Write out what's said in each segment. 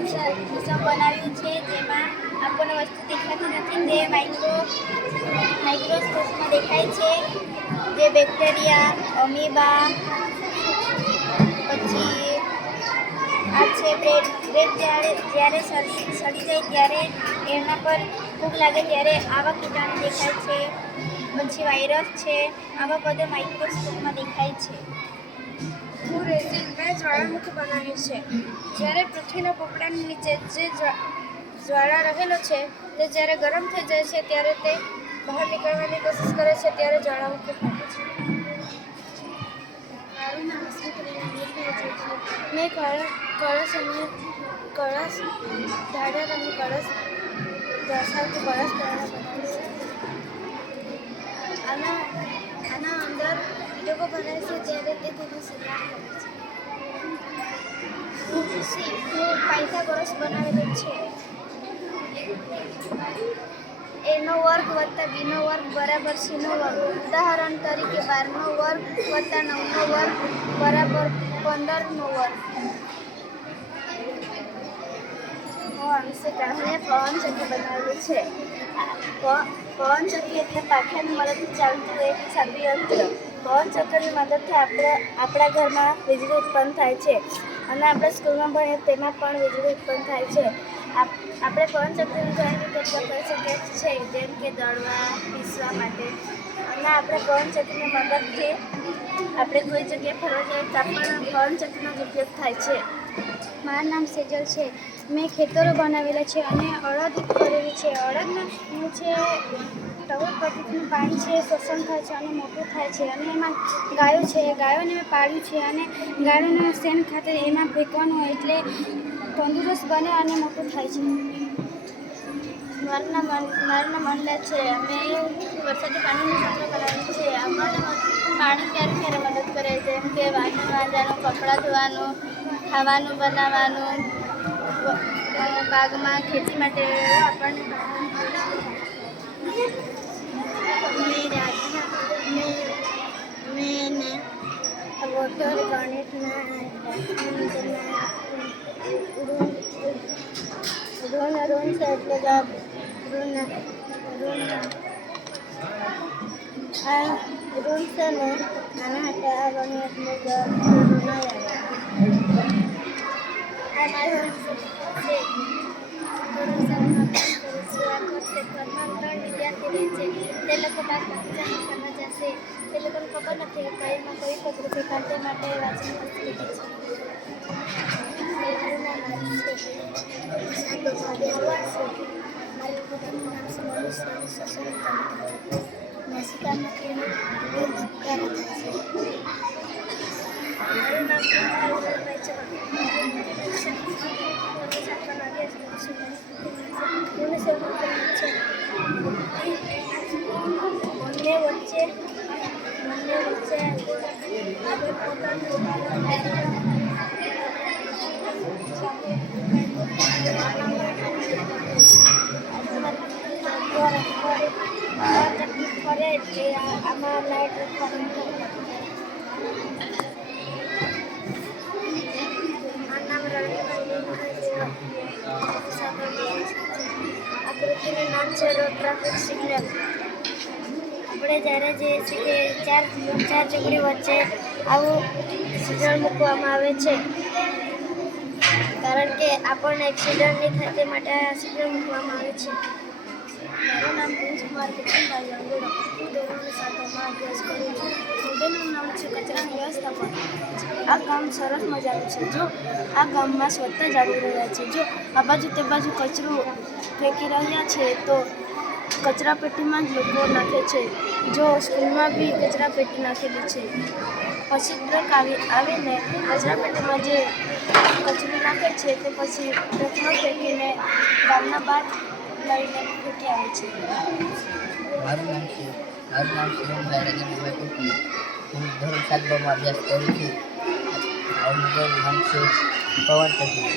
નિશા બનાવ્યું છે, જેમાં આપણને વસ્તુ દેખાતી નથી તે માઇક્રોસ્કોપમાં દેખાય છે. જે બેક્ટેરિયા, અમીબા, પછી આ છે બ્રેડ જ્યારે સડી જાય ત્યારે એના પર ફૂગ લાગે ત્યારે આવા કીટાણુ દેખાય છે. પછી વાયરસ છે, આવા બધા માઇક્રોસ્કોપમાં દેખાય છે. હું રેઝિન મેં જ્વાળામુખી બનાવ્યું છે. જ્યારે પૃથ્વીના પોપડાની નીચે જે જ્વાળા રહેલો છે તે જ્યારે ગરમ થઈ જાય છે ત્યારે તે બહાર નીકળવાની કોશિશ કરે છે ત્યારે જ્વાળામુખી ફાટે છે. મારું નામ અસ્મિતા છે. મેં કળશ ઢાળર અને કળશ દર્શાવતું કળશ બનાવ્યું છે. આના અંદર લોકો બનાવે છે જ્યારે તે તેની શરૂઆત કરે છે. હું પાયથાગોરસ બનાવેલો છે. એનો વર્ગ વત્તા બીનો વર્ગ બરાબર સીનો વર્ગ. ઉદાહરણ તરીકે 12નો વર્ગ વત્તા 9નો વર્ગ બરાબર 15નો વર્ગ. મેં પવનચક્કી બનાવેલું છે. પવનચક્કી એટલે પાંખાની મદદથી ચાલતું એક સાદું યંત્ર. પવનચક્કીની મદદથી આપણા ઘરમાં વીજળી ઉત્પન્ન થાય છે અને આપણે સ્કૂલમાં ભણીએ તેમાં પણ વીજળી ઉત્પન્ન થાય છે. આપણે પવનચક્કીની ઘણી રીતે ઉપયોગ કરી શકીએ છીએ, જેમ કે દળવા, પીસવા માટે. અને આપણે પવનચક્કીની મદદથી આપણે કોઈ જગ્યાએ ફરવા જઈએ તો પણ પવનચક્કીનો જ ઉપયોગ થાય છે. મારું નામ સેજલ છે. મેં ખેતરો બનાવેલા છે અને અડદ કરેલી છે. અડદમાં છે ટવર પદ્ધતિનું પાણી છે શોષણ થાય છે અને મોટું થાય છે. અને એમાં ગાયો છે, ગાયોને મેં પાળ્યું છે અને ગાયોને શેણ ખાતર એમાં ફેંકવાનું એટલે તંદુરસ્ત બને અને મોટું થાય છે. મારું નામ મંડલા છે. અમે વરસાદી પાણીનું સૂત્ર બનાવ્યું છે. આપણને પાણી ક્યારે મદદ કરે, જેમ કે વાસણ માંજવાનું, કપડાં ધોવાનું, ખાવાનું બનાવવાનું, બાગમાં ખેતી માટે આપણને વોટર ગણિતના ઋણ છે એટલે આ ઋણ છે ને આના માટે આ ગણિત ઋણ વિદ્યાર્થી રહે છે. તે લોકો બાગ બગીચામાં ફરવા જશે. તે લોકોને ખબર નથી કઈમાં કઈ પ્રકૃતિ કાઢે માટે વાંચન પુસ્તક છે. મારું નામ આયુષ છે. મારું પોતાનું નામ છે મનુષ્યનું શોષણ નસિકામાં કેવું ઉપકાર થાય છે. મારું નામ છે. બંને વચ્ચે આપણે પોતાનું ફરે એટલે આમાં લાઈટ આકૃતિનું નામ છે રોડ ટ્રાફિક સિગ્નલ. આપણે જ્યારે જઈએ છીએ કે ચાર ચોકડી વચ્ચે આવું સિગ્નલ મૂકવામાં આવે છે, કારણ કે આપણને એક્સિડન્ટ નહીં થાય તે માટે આ સિગ્નલ મૂકવામાં આવે છે. મારું નામ પ્રિન્સકુમાર કિશનભાઈ અંગોડા. હું ધોરણ 7માં અભ્યાસ કરું છું. મુદ્દાનું નામ છે કચરાનું વ્યવસ્થાપન. આ કામ સરસ મજાનું છે. જો આ ગામમાં સ્વચ્છતા જાળવી રહ્યા છે. જો આ બાજુ તે બાજુ કચરો ફેંકી રહ્યા છે તો કચરા પેટીમાં જ લોકો નાખે છે. જો સ્કૂલમાં બી કચરા પેટી નાખેલી છે. પછી ટ્રક આવીને કચરા પેટીમાં જે કચરો નાખે છે તે પછી ટ્રકમાં ફેંકીને ગામના બહાર લઈને ફેંકી આવે છે. મારું નામ શિવમભાઈ રજનીભાઈ કુકની. હું ધોરણ 7માં અભ્યાસ કરું છું. મારું નામ છે પવનચક્કી.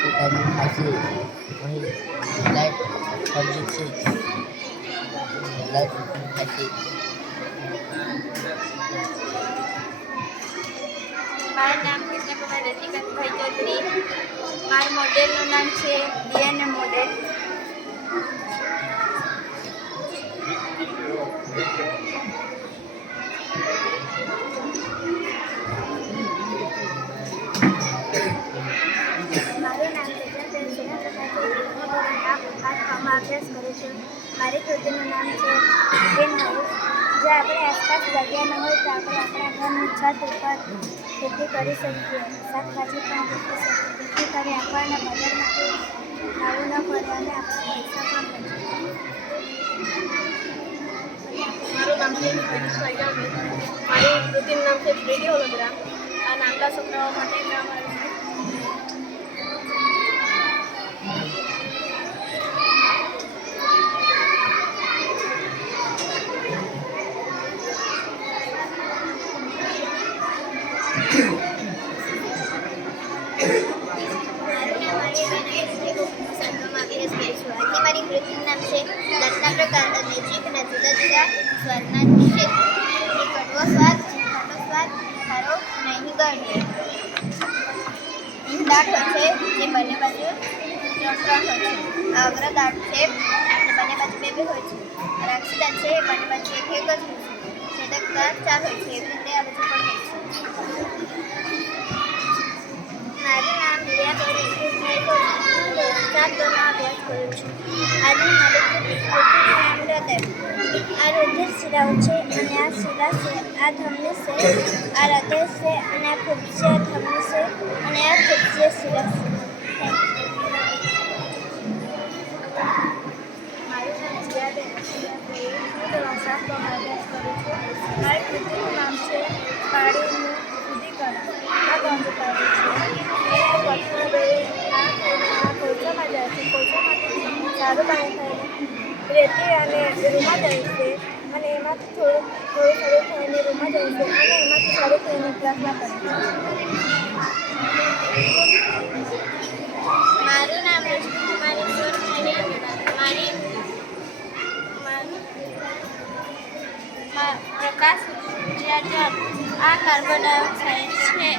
પોતાનું ખાશે અહીં લાઈટ ફરજિયાત છે. લાઈટ ખાશે. મારું નામ કૃષ્ણકુમાર રજનીકાંતભાઈ ચૌધરી. મારા મોડેલનું નામ છે ડીએનએ મોડેલ. મારું નામ છે અભ્યાસ કરું છું. મારી કૃતિનું નામ છે ગ્રીન હાઉસ. જો આપણે આસપાસ જગ્યા ન હોય તો આપણે આપણા ઘરની છત ઉપર ખેતી કરી શકીએ, શાકભાજી પણ રોપી શકીએ. જેથી કરી આપણને બજારમાંથી આવું ન પડે અને આપણા પૈસા પણ બચે. મારું નામ છે મારી કૃતિનું નામ છે ફ્રેડી હોલોગ્રામ. આ નાના છોકરાઓ માટે કામ આવે છે. મારી કૃતિનું નામ છે દસના પ્રકાર નજીકના જુદા જુદા સ્વાદના નિષેધ. કડવો સ્વાદ, ખાટો સ્વાદ, ખારો નહીં ગળે. દાંત હોય છે જે બંને બાજુ ત્રણ હોય છે. અગ્ર દાંત છે અને બંને બાજુ બે હોય છે. રાક્ષી દાંત છે બંને બાજુ એક જ હોય છે. છેદક દાંત 4 હોય છે. એવી રીતે આ બધું પણ હોય છે. મારું નામ રિયા છે. અભ્યાસ કરું છું. આજની મારી કૃતિનું નામ હૃદય. આ રુધિર શિરાઓ છે અને આ શિરા છે. આ ધમની છે, આ હૃદય છે અને આ ફૂફસીય ધમની છે અને આ ફૂફસીય શિરા છે. મારું નામ જીયાબેન. હું ધોરણ 7માં અભ્યાસ કરું છું. મારી કૃતિનું નામ છે પાણીનું શુદ્ધિકરણ. આ બંધ પાડે છે. કોચોમાં જાય છે. કોચોમાંથી સારું પાણી થઈને રેતી અને રૂમાં જાય છે અને એમાંથી થોડું થઈને રૂમાં જાય છે અને એમાંથી સારું થઈને ક્લાસમાં પડે છે. મારું નામ રશ્મિકુમારી મારી પ્રકાશ ઉજાગર. આ કાર્બન ડાયોક્સાઇડ છે,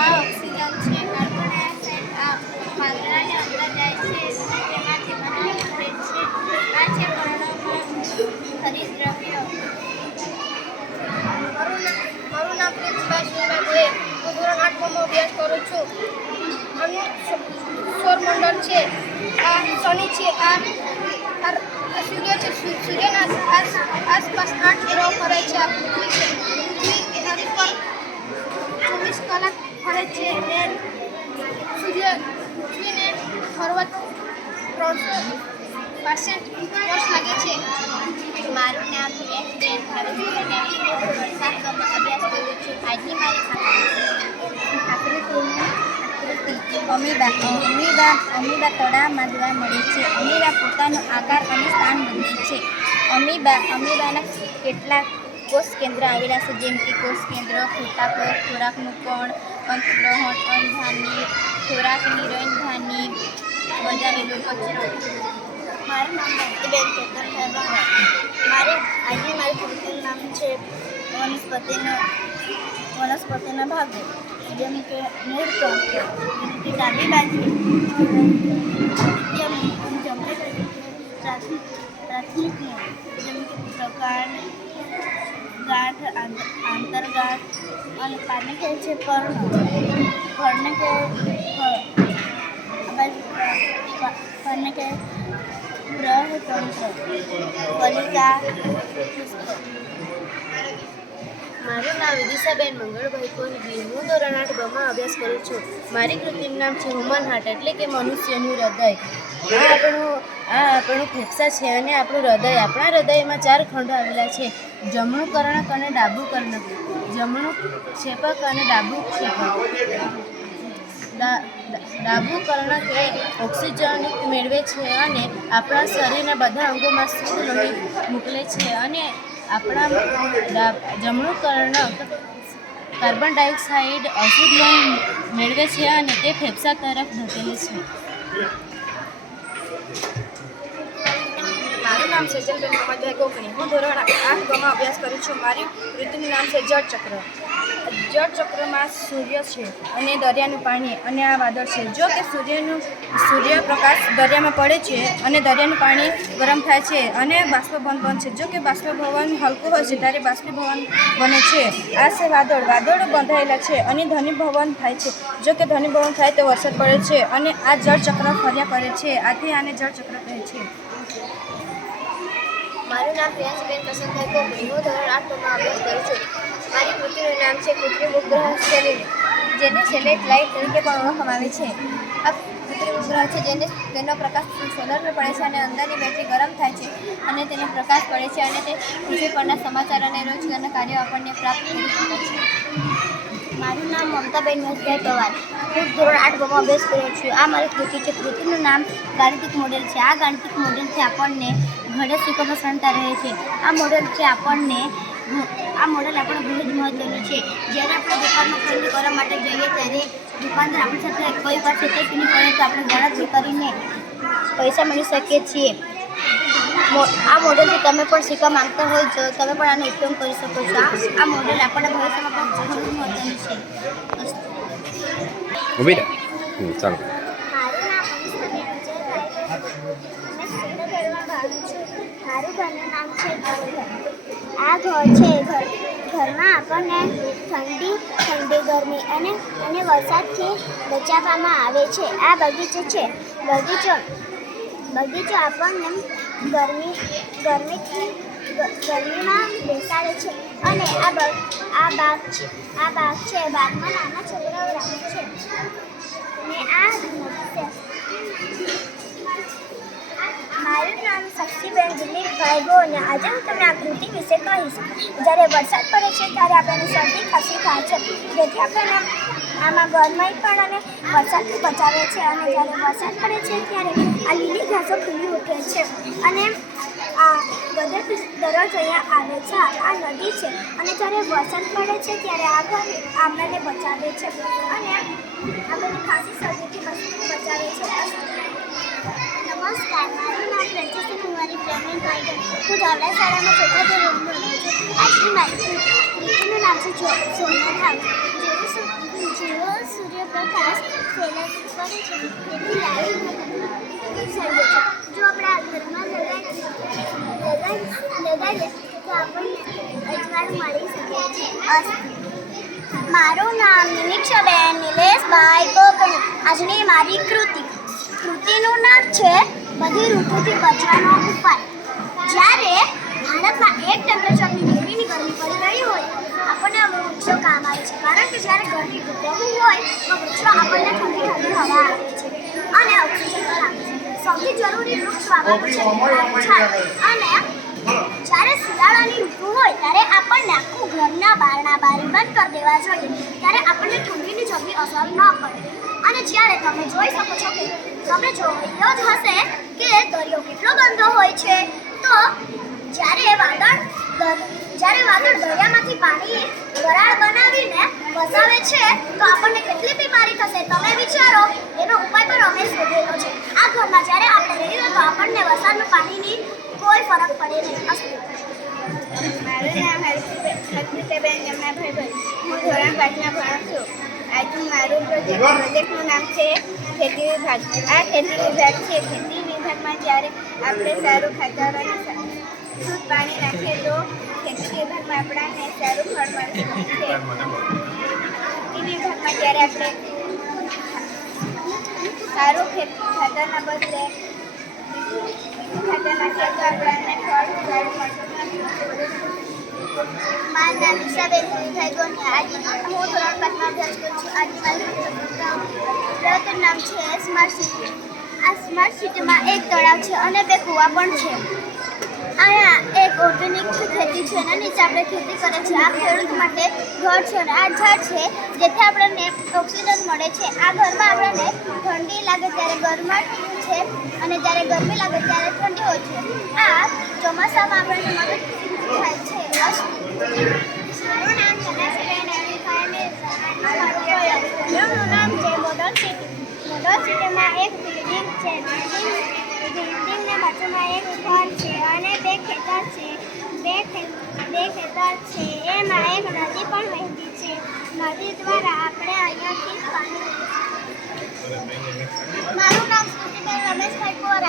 આ ઓક્સિજન છે. કાર્બન ડાયોક્સાઇડ આ પાંદડાની અંદર જાય છે અને તેમાંથી બહાર નીકળે છે. આ છે પર્ણોમાં હરિતદ્રવ્ય. મારું નામ પ્રિન્સભાઈ સુનભાઈ ગોયલ. હું ધોરણ 8માં અભ્યાસ કરું છું. આનું સૌરમંડળ છે. આ શનિ છે. આ સૂર્ય છે. સૂર્યના આસપાસ 8 ગ્રહો ફરે છે. આ પૃથ્વી છે. પૃથ્વી એના પર 24 કલાક ફરે છે. પૃથ્વીને ફરવા 365 વર્ષ લાગે છે. મારું નામ બેન ભાવેશભાઈ. હું ધોરણ 7માં અભ્યાસ કરું છું. આજની મારી આકૃતિ અમીબા તળાવમાં જોવા મળે છે. અમીબા પોતાનો આકાર અને સ્થાન બદલે છે. અમીબાના કેટલાક કોષ કેન્દ્ર આવેલા છે, જેમ કે કોષ કેન્દ્ર, ફોટાકોષ, ખોરાકનું કણ, અંતગ્રહણ, અંધાની, ખોરાકની રંધ્રાની, વધારેલો કચરો. મારું નામ બેન ચેતનભાઈ. આજની મારી કૃતિનું નામ છે વનસ્પતિના ભાગો. જેમ કે મૂળ તંત્ર, જેમ કે ડાબી બાજુ પ્રાથમિક મૂળ, જેમ કે પ્રકાંડ, ગાંઠ, આંતરગાંઠ અને પાને કહે છે પર્ણ. ફળને કહે ફળને કહે ગ્રહતંત્ર, કલિકા, પુષ્પ. મારું નામ વિદિશાબેન મંગળભાઈ કોહલી. હું ધોરણ 8માં અભ્યાસ કરું છું. મારી કૃતિનું નામ છે હ્યુમન હાર્ટ, એટલે કે મનુષ્યનું હૃદય. આ આપણું ફેફસા છે અને આપણું હૃદય. આપણા હૃદયમાં 4 ખંડો આવેલા છે: જમણું કર્ણક અને ડાબું કર્ણક, જમણું ક્ષેપક અને ડાબું ક્ષેપક. ડાબું કર્ણક એ ઓક્સિજન મેળવે છે અને આપણા શરીરના બધા અંગોમાં શુદ્ધ લોહી મોકલે છે, અને આપણા જમણું કર્ણક કાર્બન ડાયોક્સાઇડ અશુદ્ધ લોહી મેળવે છે અને તે ફેફસા તરફ ધકેલે છે. મારું નામ સેજલબેન મમતભાઈ કોકણી. હું ધોરણ 8માં અભ્યાસ કરું છું. મારી કૃતિનું નામ છે જળચક્ર. જળચક્રમાં સૂર્ય છે અને દરિયાનું પાણી અને આ વાદળ છે. જો કે સૂર્યપ્રકાશ દરિયામાં પડે છે અને દરિયાનું પાણી ગરમ થાય છે અને બાષ્પીભવન બને છે. જો કે બાષ્પીભવન હલકું હોય છે ત્યારે બાષ્પીભવન બને છે. આ છે વાદળો બંધાયેલા છે અને ઘનીભવન થાય છે. જો કે ઘનીભવન થાય તો વરસાદ પડે છે અને આ જળચક્ર ફર્યા કરે છે. આથી આને જળચક્ર કહે છે. મારું નામ પ્રિયાંશબેન પ્રસન્નભાઈ કોકણી. હું ધોરણ 8 માં અભ્યાસ કરું છું. મારી કૃતિનું નામ છે કૃત્રિમ ઉપગ્રહ સેટેલાઇટ, જેને સેટેલાઇટ તરીકે પણ ઓળખવામાં આવે છે. આ કૃત્રિમ ઉપગ્રહ છે તેનો પ્રકાશ સોલર પર પડે છે અને અંદરની બેટરી ગરમ થાય છે અને તેનો પ્રકાશ પડે છે અને તે પૃથ્વી પરના સમાચાર અને રોજગારના કાર્યો આપણને પ્રાપ્ત કરી શકે છે. મારું નામ મમતાબેન મહેશભાઈ પવાર. હું ધોરણ 8 માં અભ્યાસ કરું છું. આ મારી કૃતિ છે. કૃતિનું નામ ગાણિતિક મોડેલ છે. આ ગાણિતિક મોડેલથી આપણને ઘણા શીખવામાં સરળતા રહે છે. આ મોડેલ આપણને બહુ જ મહત્વનું છે. જ્યારે આપણે દુકાનમાં ખરીદી કરવા માટે જઈએ ત્યારે દુકાનદાર આપણી સાથે કોઈ વાર છેતરપિંડી કરે તો આપણે ગણતરી કરીને પૈસા મેળવી શકીએ છીએ. આ મોડેલથી તમે પણ શીખવા માંગતા હોય તો તમે પણ આનો ઉપયોગ કરી શકો છો. આ મોડેલ આપણા ભવિષ્યમાં પણ ઘણું મહત્વનું છે. ચાલો. મારું નામ અનિષ્ઠાબેન વિજયભાઈ. મેં સુંદર ઘરમાં ભણું છું. મારું ઘરનું નામ છે ઘર. આ ઘર છે. ઘરમાં આપણને ઠંડી ગરમી અને વરસાદથી બચાવવામાં આવે છે. આ બગીચો છે. બગીચો આપણને ગરમીમાં બેસાડે છે અને આ બાગ છે. બાગમાં નાના છોકરાઓ રમે છે અને આ છે. મારું નામ શક્તિબેન દિલીપભાઈ ગોને. આજે હું તમને આ કૃતિ વિશે કહીશ. જ્યારે વરસાદ પડે છે ત્યારે આપણને શરદી ખાંસી થાય છે, જેથી આપણને આમાં ગરમાઈ પણ અને વરસાદથી બચાવે છે. અને જ્યારે વરસાદ પડે છે ત્યારે આ લીલી ઘાસો ખીલી ઉઠે છે અને આ ગદર દરરોજ અહીંયા આવે છે. આ નદી છે અને જ્યારે વરસાદ પડે છે ત્યારે આ ઘર આપણને બચાવે છે અને આપણને ખાંસી શરદીથી બચાવે છે. નમસ્કાર, મારું નામ પ્રિન્સેસ કુમારી પ્રવીણભાઈ. હું ધોરડા શાળામાં ચોથા ધોરણમાં ભણું છું. આજની મારી કૃતિનું નામ છે સોલર હાઉસ. જેવો સૂર્યપ્રકાશ સોલર પડે છે તેથી લાઈટ સર્જે છે. જો આપણે આ ઘરમાં લગાડીએ તો આપણને અજવાળું મળી શકે છે. મારું નામ નિમિક્ષાબેન નિલેશભાઈ કોકણી. આજની મારી કૃતિનું નામ છે બધી ઋતુથી બચવાનો ઉપાય. જ્યારે ભારતમાં એક ટેમ્પરેચરની ડિગ્રીની ગરમી પડી રહી હોય આપણને વૃક્ષો કામ આવે છે, કારણ કે જ્યારે ગરમી બહુ હોય તો વૃક્ષો આપણને ઠંડી હવા આપે છે અને ઓક્સિજન પણ આપે છે. સૌથી જરૂરી વૃક્ષ વાવવાનું છે અને જ્યારે શિયાળાની ઋતુ હોય ત્યારે આપણને આખું ઘરના બારી બંધ કરી દેવા જોઈએ, ત્યારે આપણને ઠંડીની જલ્દી અસર ન પડે. અને જ્યારે તમે જોઈ શકો છો કે તમે જોયો જ હશે કે દરિયો કેટલો ગંદો હોય છે, તો જ્યારે વાદળ દરિયામાંથી પાણી વરાળ બનાવીને વસાવે છે તો આપણને કેટલી બીમારી થશે તમે વિચારો. એનો ઉપાય પણ અમે શોધેલો છે. આ ઘરમાં જ્યારે આપણે રહીએ તો આપણને વરસાદનું પાણીની કોઈ ફરક પડે નહીં. મારું નામ હર્ષિતાબેન જમનાભાઈ. હું ધોરણ 5માં ભણું છું. આજનું મારું પ્રોજેક્ટનું નામ છે ખેતી વિભાગ. આ ખેતી વિભાગ છે. ખેતી વિભાગમાં જ્યારે આપણે સારું ખાતર અને શુદ્ધ પાણી નાખીએ તો ખેતી વિભાગમાં આપણને સારું ફળ મળે છે. ખેતી વિભાગમાં જ્યારે આપણે સારું ખાતરના બદલે ખાતર નાખીએ તો આપણને ફળ સારું મળતું નથી. મારું નામ ઈશાબેન દિલીપભાઈ ગોંડિયા. આજે હું ધોરણ 5માં અભ્યાસ કરું છું. આજે મારું પ્રવૃત્તિનું નામ છે સ્માર્ટ સિટી. આ સ્માર્ટ સિટીમાં એક તળાવ છે અને 2 કૂવા પણ છે. અહીંયા એક ઓર્ગેનિક ખેતી છે અને નીચે આપણે ખેતી કરે છે. આ ખેડૂત માટે ઘર છે અને આ ઝાડ છે જેથી આપણને ઓક્સિજન મળે છે. આ ઘરમાં આપણને ઠંડી લાગે ત્યારે ગરમાટ છે અને જ્યારે ગરમી લાગે ત્યારે ઠંડી હોય છે. આ ચોમાસામાં આપણને મદદ થાય છે. મારું નામ જનાસીબેન અનિલભાઈ. નામ છે મોડલ સિટી. મોડલ સિટીમાં એક બિલ્ડિંગ છે. બિલ્ડિંગની બાજુમાં એક ઘર છે અને 2 ખેતર છે. બે ખેતર છે. એમાં એક નદી પણ વહેતી છે. છે. નદી દ્વારા આપણે અહીંયાથી પાણી. મારું નામ સ્મૃતિબેન રમેશભાઈ કુંવર.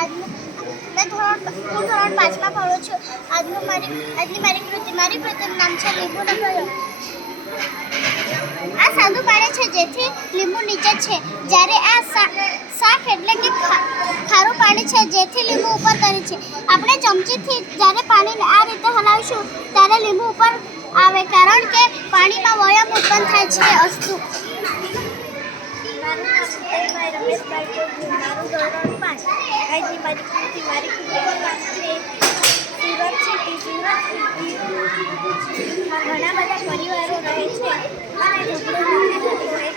હું ધોરણ 5માં ભણું છું. આજની મારી કૃતિનું નામ છે લીંબુનો પ્રયોગ. આ સાદું પાણી છે જેથી લીંબુ નીચે છે, જ્યારે આ શાક એટલે કે ખારું પાણી છે જેથી લીંબુ ઉપર તરે છે. આપણે ચમચીથી જ્યારે પાણીને આ રીતે હલાવીશું ત્યારે લીંબુ ઉપર આવે, કારણ કે પાણીમાં વયમ ઉત્પન્ન થાય છે. અસ્તુ. મારું નામ સુરેશભાઈ રમેશભાઈ ચૌધરી. મારું ધોરણ 5. આજની મારી કૃતિનું નામ છે સુરત સિટી. સુરતમાં ઘણા બધા પરિવારો રહે છે અને ઝઘડો નથી થતો હોય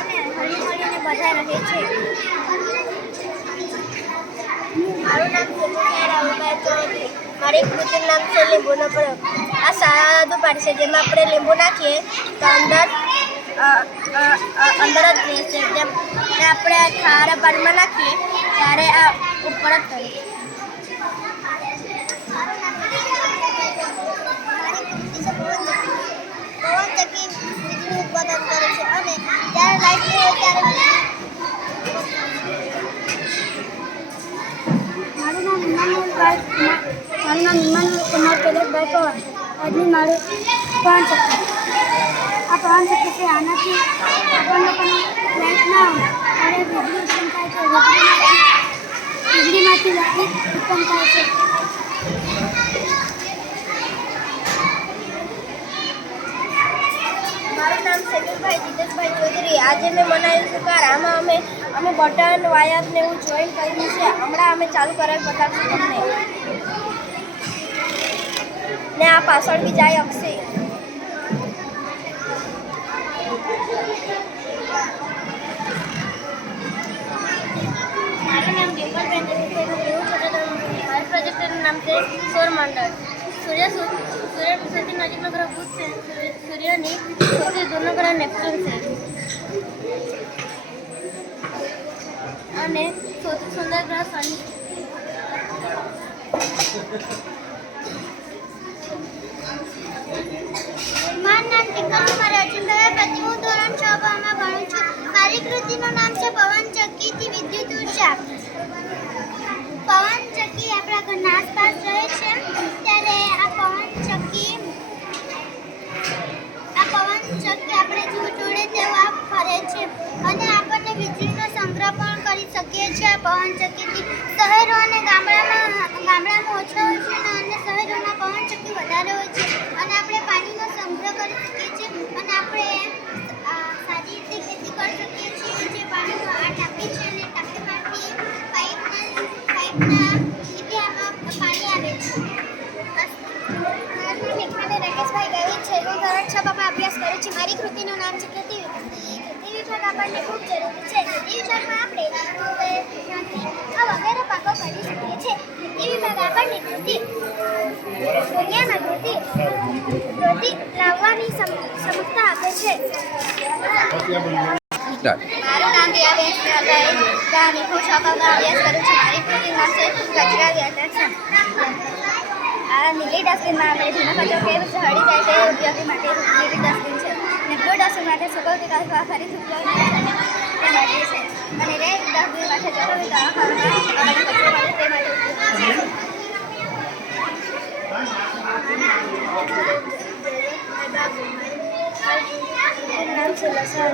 અને હળીમળીને બધા રહે છે. મારું નામ સુરેશભાઈ રાહુલભાઈ ચૌધરી. મારી કૃતિનું નામ છે લીંબુનો પ્રયોગ. આ સાદું પાણી છે જેમાં આપણે લીંબુ નાખીએ તો અંદર જ રહેશે. જેમ આપણે ખારા પાણીમાં નાખીએ ત્યારે આ ઉપર જ તરે. પવનચક્કી વીજળી ઉત્પાદન કરે છે અને જ્યારે લાઈટ હોય ત્યારે. મારું નામ ઇમાનુલ કુમાર કેલેશભાઈ પવાર. આજની મારી પવનચક્કી. આ પવનચક્કી છે, આનાથી આપણને પણ લાઈટ ના આવે વીજળી ઉત્પન્ન થાય છે. વીજળીમાંથી લાઈટ ઉત્પન્ન થાય છે. મારું નામ સમીરભાઈ જીતેશભાઈ ચૌધરી. આજે મેં બનાવ્યું છે કાર. આમાં અમે બટન વાયર ને એવું જોઈન કર્યું છે. હમણાં અમે ચાલુ કરાવી બતાવશું તમને. ને આ પાછળ બી જાય અક્ષય. મારું નામ ડિમ્પલબેન છે. મારા પ્રોજેક્ટનું નામ છે સૌરમંડળ. સૂર્યથી નજીકનો ગ્રહ બુધ છે. સૂર્યની સૌથી દૂરનો ગ્રહ નેપચ્યુન છે અને સૌથી સુંદર ગ્રહ શનિ. મારું નામ ટીકા કુમાર અર્જુનભાઈ પ્રતિ. હું ધોરણ 6 માં ભણું છું. મારી કૃતિનું નામ છે પવનચક્કીથી વિદ્યુત ઉર્જા. પવનચક્કી આપણા ઘરના આસપાસ રહે છે ત્યારે આ પવનચક્કી આપણે જોડે તેવા ફરે છે અને આપણને વીજળીનો સંગ્રહ પણ કરી શકીએ છીએ. આ પવનચક્કીથી શહેરો અને ગામડામાં ઓછા હોય છે અને શહેરોમાં પવનચક્કી વધારે હોય છે અને આપણે પાણીનો સંગ્રહ કરી શકીએ છીએ અને આપણે સારી રીતે ખેતી કરી શકીએ છીએ. જે પાણીનો આ ટાંકી છે અને ટાંકીમાંથી પાઇપના લીધે આમાં પાણી આવે છે. મારું નામ એકમાને રાકેશભાઈ ગેવિત છે. હું ધોરણ 6 માં અભ્યાસ કરું છું. મારી કૃતિનું નામ છે ખેતી વિભાગ. ખેતી વિભાગ આપણને ખૂબ જરૂરી છે. ખેતી વિભાગમાં આપણે આ વગેરે પાકો કરી શકીએ છીએ. ખેતી વિભાગ આપણને દુનિયામાં કૃતિ લાવવાની ક્ષમતા આપે છે. મારું નામ દિયાબેન ગામી. હું 6 માં અભ્યાસ કરું છું. મારી કૃતિનું નામ છે કચરા વ્યવસ્થાપન. આ નીલી ડસ્ટબિનમાં આપણે જૂનો કચરો કે હળી જાય તે ઉપયોગી માટે નીલી ડસ્ટબિન છે. ને બ્લુ ડસ્ટબિન માટે સગવડ ફરીથી ઉપયોગી છે અને રેડ ડસ્ટબિન માટે જરૂરી દવાખાનામાં કચરો મળે તે માટે ઉપયોગી છે. નામ છે લસા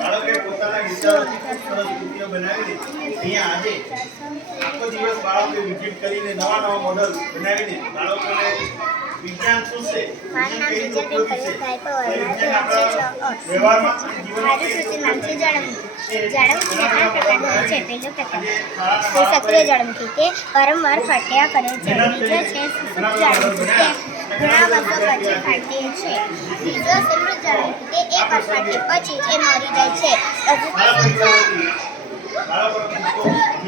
બાળકે પોતાના વિચારોથી ખૂબ સરસ કૃતિઓ બનાવીને અહીંયા આજે આખો દિવસ બાળકોને વિઝિટ કરીને નવા મોડલ બનાવીને બાળકોને વિજ્ઞાન શું છે, મારું નામ વિજયબેન કલ્યાણભાઈ પવાર. વ્યવહારમાં મારી કૃતિનું નામ છે જળમુખી. જળમુખી 3 પ્રકારની હોય છે. પહેલો પ્રકાર તે સક્રિય જળમુખી, તે વારંવાર ફાટ્યા કરે છે. બીજો છે સુસુપ્ત જળમુખી, તે ઘણા વર્ષો પછી ફાટે છે. ત્રીજો સમૃદ્ધ જળમુખી, તે એકવાર ફાટે પછી એ મરી જાય છે. બાળકો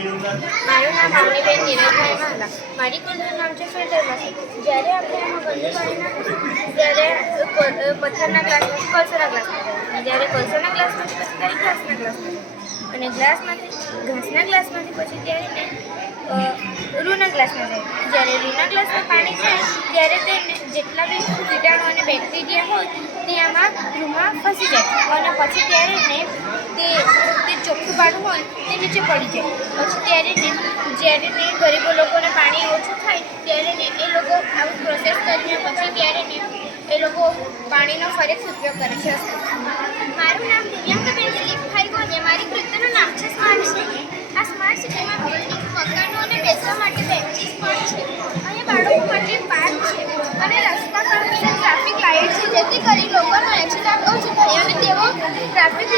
મમ્મીનું નામ મારું નામ અવનીબેન નીરજભાઈ મહાલા. મારી કુંડનું નામ છે ફિલ્ટરમાંથી. જ્યારે આપણે એમાં ગંદુ પાણી નાખીશું ત્યારે પથ્થરના ગ્લાસમાંથી કોલસાના ગ્લાસમાં જાય, અને જ્યારે કોલસાના ગ્લાસમાંથી પછી ત્યારે ગ્લાસના ગ્લાસમાં જાય, અને ઘાસના ગ્લાસમાંથી પછી ત્યારે રૂના ગ્લાસમાં જાય. જ્યારે રૂના ગ્લાસમાં પાણી જાય ત્યારે તેને જેટલા બી કીટાણુ અને બેક્ટેરિયા હોય તે આમાં રૂમાં ફસી જાય, અને પછી ત્યારે ને તે ચોખ્ખું પાણી હોય તે નીચે પડી જાય. પછી જ્યારે ને ગરીબો લોકોને પાણી ઓછું થાય ત્યારે ને એ લોકો આવું પ્રોસેસ કરીને પછી ત્યારે ને એ લોકો પાણીનો ફરીથી ઉપયોગ કરે છે. મારું નામ દિવ્યાંકાબેન દિલીપભાઈ ગોંડિયા. મારી કૃતિનું નામ છે સ્માર્ટ સિટી. આ સ્માર્ટ સિટીમાં બિલ્ડિંગ, મકાનો અને બેસવા માટે બેન્ચીસ પણ છે. અહીંયા બાળકો માટે પાર્ક છે અને રસ્તા પર ટ્રાફિક લાઇટ છે, જેથી કરી લોકોનો એક્સિડન્ટ ઓછો થાય અને તેઓ ટ્રાફિક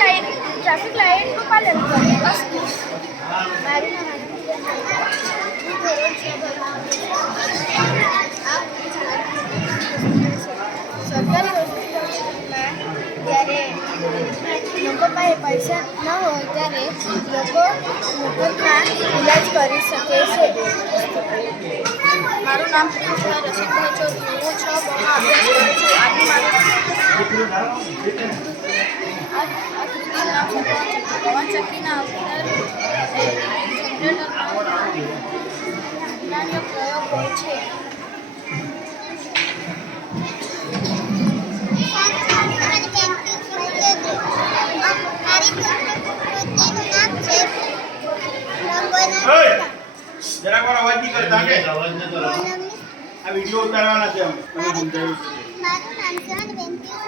લાઇટનું પાલન કરે. અસ્તુ. મારું નામ સરકારી હોસ્પિટલમાં જ્યારે લોકો પાસે પૈસા ન હોય ત્યારે લોકો મફતમાં ઇલાજ કરી શકે છે. મારું નામ પ્રિન્સભાઈ રસિકભાઈ ચૌધરી. હું 6 બોમાં અભ્યાસ કરું છું. આજનું મારું નામ છે પવનચક્કીના અંદર વિજ્ઞાનીય પ્રયોગ હોય છે. જરાક વાર અવાજ નહીં કરતા કે આ વિડીયો ઉતારવાના છે અમે. મારું નામ છે હનબેન પિયુષ